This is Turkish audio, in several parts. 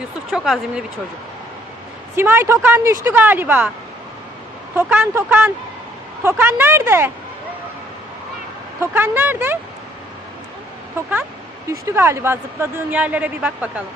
Yusuf çok azimli bir çocuk. Simay Tokan düştü galiba. Tokan Tokan. Tokan nerede? Tokan nerede? Tokan düştü galiba. Zıpladığın yerlere bir bak bakalım.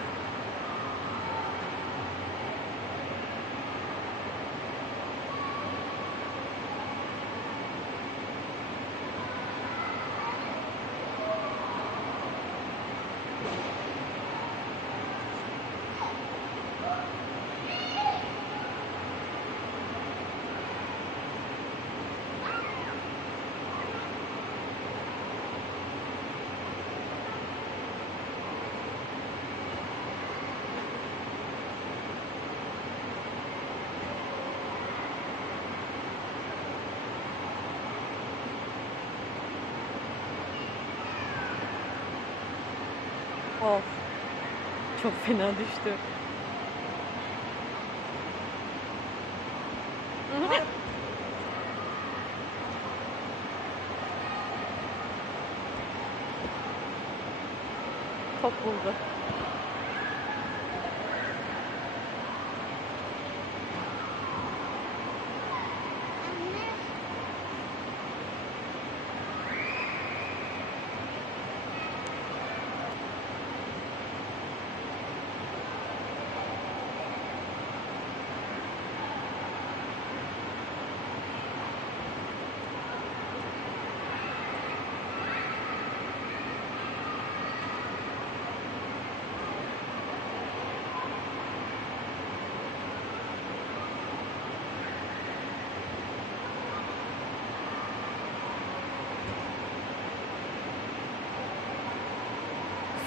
Of. Çok fena düştü. Top buldu.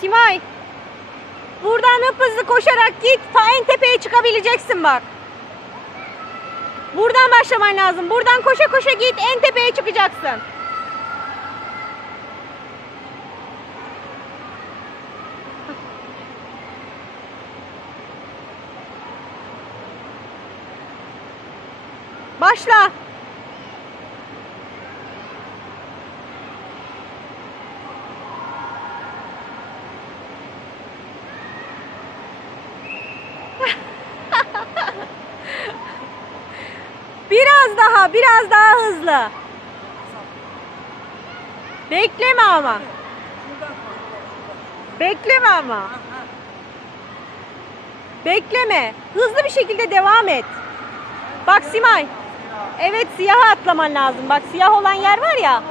Simay. Buradan hızlı koşarak git. Ta en tepeye çıkabileceksin bak. Buradan başlaman lazım. Buradan koşa koşa git. En tepeye çıkacaksın. Başla. Daha, biraz daha hızlı. Bekleme ama. Bekleme ama. Bekleme. Hızlı bir şekilde devam et. Bak Simay. Evet siyaha atlaman lazım. Bak siyah olan yer var ya.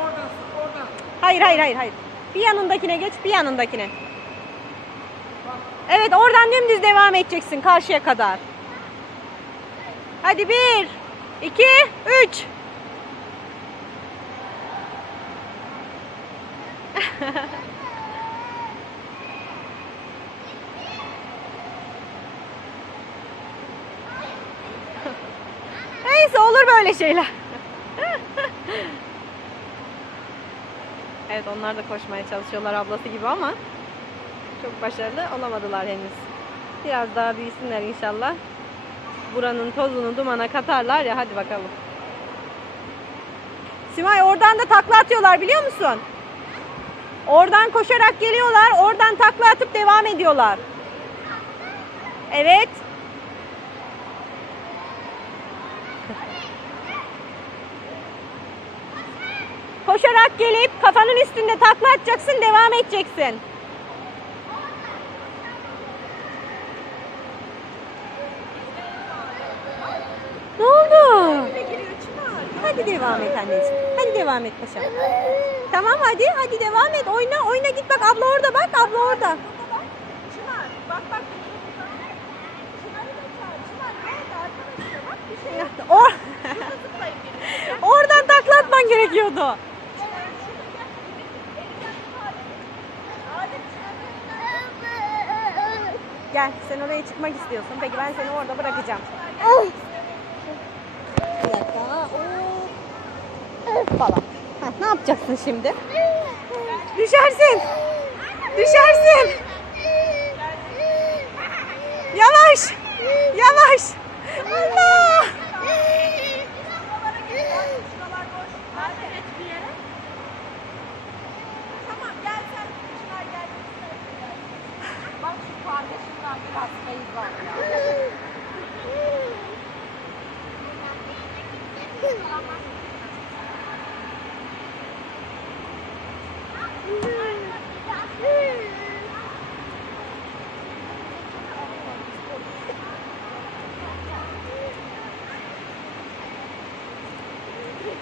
Hayır hayır hayır hayır. Bir yanındakine geç, bir yanındakine. Evet oradan dümdüz devam edeceksin karşıya kadar. Hadi bir, iki, üç. Neyse olur böyle şeyler. evet onlar da koşmaya çalışıyorlar ablası gibi ama çok başarılı olamadılar henüz. Biraz daha büyüsünler inşallah. Buranın tozunu dumana katarlar ya hadi bakalım. Simay oradan da takla atıyorlar biliyor musun? Oradan koşarak geliyorlar, oradan takla atıp devam ediyorlar. Evet. Koşarak gelip kafanın üstünde takla atacaksın, devam edeceksin. Ne oldu? Hadi devam et anneciğim. Hadi devam et paşam. Tamam hadi, hadi devam et. Oyna, oyna git bak abla orada bak, abla orada. Çınar bak bak. Çınar'ı da çağır. Çınar nerede arkadaşlar bak bir şey. Or Zıplayın birlikte. oradan takla atman gerekiyordu. Gel, sen oraya çıkmak istiyorsun. Peki ben seni orada bırakacağım. Bir dakika. Hop. Falan. Heh, ne yapacaksın şimdi? Düşersin. Düşersin. Yavaş. Yavaş. Allah. Şuralara gel. Şuralar boş. Adem et bir yere. Tamam gel sen. Çınar gel. Bak şu kardeşin var. biraz kayıp var ya.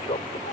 Çok